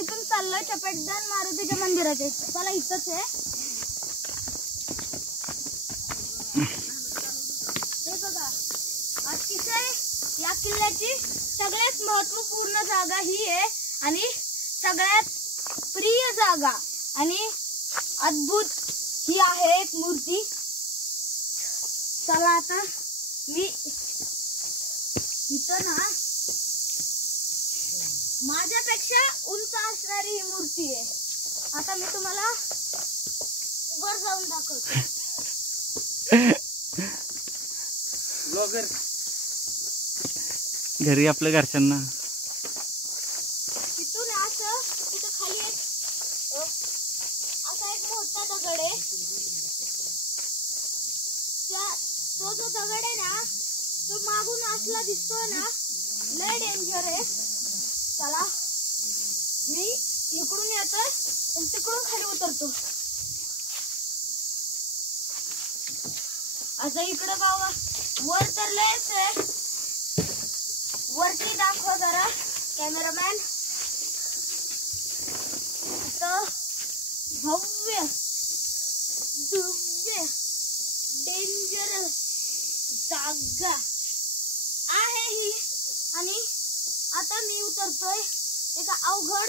इथून चाललोय चपेटदान मारुतीच्या मंदिरात. चला इथंच आहे. हे बघा, अतिशय या किल्ल्याची सगळ्यात महत्वपूर्ण जागा ही आहे आणि सगळ्यात प्रिय जागा आणि अद्भुत ही आहे एक मूर्ती. चला आता मी इथं ना माझ्यापेक्षा उंच असणारी ही मूर्ती आहे. आता मी तुम्हाला वर जाऊन दाखवतो. ब्लॉगर घरी आपल्या घरच्यांना तिथून असं तिथं खाली एक असा एक मोठा दगड आहे. तो जो दगड आहे ना तो मागून असला दिसतोय ना, लय डेंजर आहे. चला मी इकडून येतोय आणि तिकडून खाली उतरतो. आता इकडे बाबा वर तर लयच आहे. वरती दाखवा जरा कॅमेरामॅन. तर भव्य दिव्य डेंजर जागा आहे ही. आणि आता मी उतरतोय एका अवघड